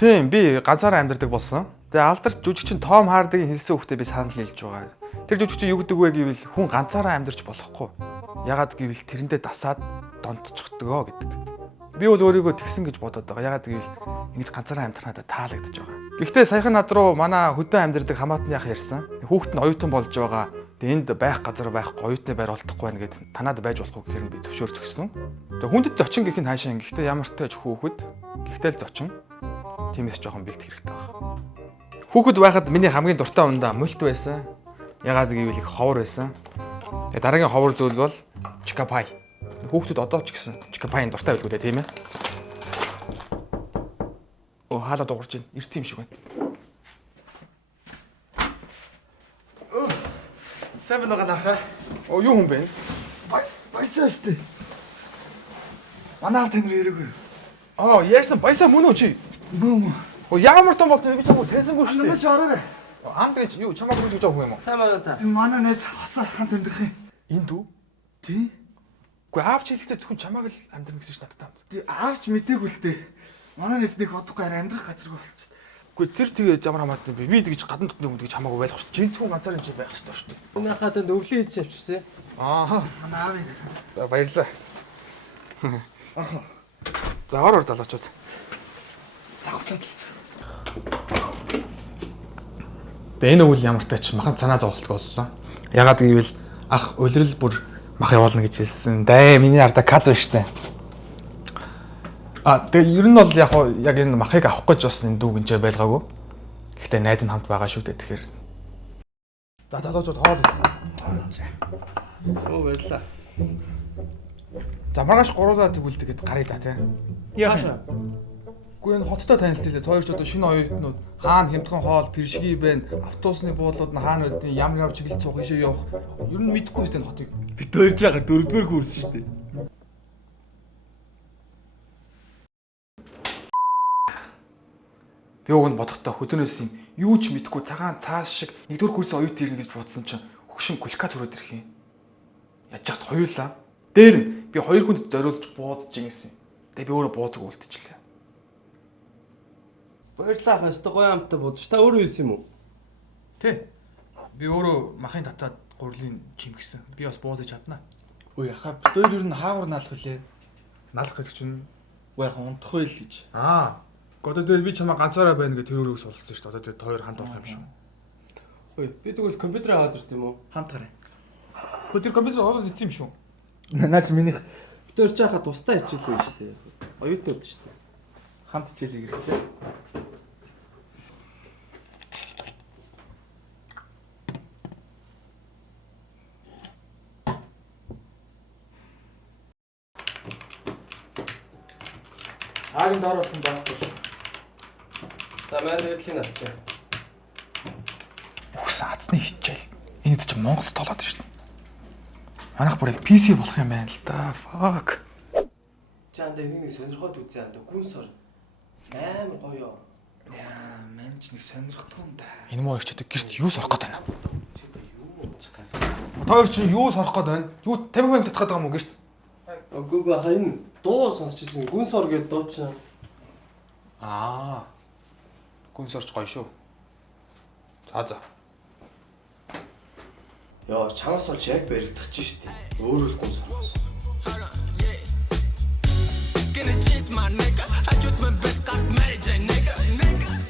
Тийм би ганцаараа амьдардаг болсон. Тэгээ алдарч жүжигчин Том Хардигийн хэлсэн үгтээ би санал нийлж байгаа. Тэр жүжигчин юу гэдэг вэ гэвэл хүн ганцаараа амьдарч болохгүй. Ягаад гэвэл тэрэндээ дасаад донтчихдгоо гэдэг. Би бол өөрийгөө тэгсэн гэж бодоод байгаа. Ягаад гэвэл ингэж ганцаараа амьдрах надад таалагдж байгаа. Гэхдээ саяхан над руу манай хөдөө амьдардаг хамаатны ах ярьсан. Хүүхэд нь оюутан болж байгаа. Тэгээ энд байх газар байхгүй, оюутны байр олдохгүй байна гэд танаад байж болохгүй гэхээр би зөвшөөрч өгсөн. Тэгээ хүндэд зочин гэх нь хаашаа. Гэхдээ ямар ч тааж хүүхэд. Гэхдээ л зочин. Тиймээс жоохон бэлт хэрэгтэй байна. Хүүхэд байхад миний хамгийн дуртай ундаа мөлт байсан. Ягаад гэвэл их ховор байсан. Тэгээ дараагийн ховор зүйл бол чикапай. Хүүхдүүд одоо ч гэсэн чикапайн дуртай байлгүй дээ, тийм ээ. Оо хаалаа дуурж байна. Ирсэн юм шиг байна. Сайн байна нахаа. Оо юу хүн бэ? Баясаа штэ. Манай тань ирээгүй. Аа, ярьсан баясаа мөн үү чи? Мөн. Оо ямар том болсон би чамд тайсангүй шүү дээ. Намаас ороо. Анд гэж юу чамаг хурж өгч байгаа юм уу? Сайн байна та. Манай найз хасаа хамт амьдрах юм. Энд үү? Тий. Гэхдээ аавч хэлэхдээ зөвхөн чамаг л амьдрна гэсэн ш надад таамд. Тий аавч мтээгүй л дээ. Манай найз нэг бодохгүй амьдрах газаргүй болчих. Гэхдээ тэр тэгээ ямар хамаатай би тэгж гадна дотны хүн тэгж хамаагүй байх шүү дээ. Жил зөвхөн ганцаар энэ чинь байх хэрэгтэй шүү дээ. Өнөөхөө танд өвлийн хийж авчирсан. Аа. Манай аав. За баярлалаа. За ороор залуучууд. Завхлаад л. Тэгээ энэ үйл ямартай ч махан санаа зовлтгүй боллоо. Ягаад гэвэл ах улирал бүр мах явуулна гэж хэлсэн. Даа миний ардаа каз байна штэ. Тэгээ ер нь бол яг энэ махыг авах гэж бас энэ дүүгэнчээ байлгаагүй. Гэхдээ найз нь хамт байгаа шүү дээ тэгэхээр. За залуучууд хоол. Оо баярлаа. За маргааш гуруулаа тэгвэл гарыг да тий. Яаша. Үгүй энэ хоттой танилцуулээ. Хоёр ч одоо шинэ оюутнууд хаана хямдхан хоол, пиршги байна. Автобусны буудлууд нь хаана байдгийг ямар чиглэл цух ийшээ явах. Ер нь мэдэхгүй шүү дээ хотыг. Бид хоёр ч яга дөрөвдүгээр курс шүү дээ. Би уг нь бодохдоо хөдөөнөөс юм юу ч мэдэхгүй цагаан цааш шиг нэгдүгээр курсын оюут ирнэ гэж бодсон чинь хөгшин кулка зөрөөд ирэх юм. Яаж чад хоёулаа. Дээр нь би хоёр хүнд зориулж буудаж ингэсэн. Тэгээ би өөрөө бууцаг үлдчихлээ. Баярлалаа хөөстө гоё амттай бодож. Та өөрөө хэлсэн юм уу? Тэ. Би өөрөө махын татаад гурилын чимгсэн. Би бас буудаж чадна. Өө яхаа бид хоёр ер нь хаагур наалах үлээ. Налах гэдэг чинь Уу яхаа унтах байл гэж. Одоо тэгэл би чамаа ганцаараа байна гэж тэр өрөөг суулсан шүү дээ. Одоо тэгэл хоёр хамт болох юм шүү. Ой, би тэгвэл компьютер аваад ирт юм уу? Хамт гараа. Гэхдээ тэр компьютер ороод ирсэн юм шүү. Наач минийх Бид хоёр ч яхаа тусдаа хичээлээ шүү дээ. Оюутнууд шүү дээ. хамт хичээлийг ирэхлээ. Аагийн доор болох юм байхгүй шүү. За маань дэрлэхийн авчаа. Үхсэн азны хичээл. Энэ чинь Монголд толоод шүү дээ. Манайх бүр яг PC болох юм байна л да. Fuck. Чаанд энийг нэг сонирхоод үзээ анда гүн сор. Амар гоё. Яа, мэн ч нэг сонирхдгүй юм да. Энэ муу ч гэрт юу сорох гээд байна. Чи юу унцах гээд. Хоёр чинь юу сорох гээд байна? Юу тамхи татах гээд байгаа юм уу гэрт? Үгүй энэ дуу сонсчихсан гүн сор гэдэг дуу чинь. Гүн сорч гоё шүү. За. Яа, чамаас олж яг баригдах чинь шүү дээ. Өөрөө л гүн сор. Skinny jeans, my nigga.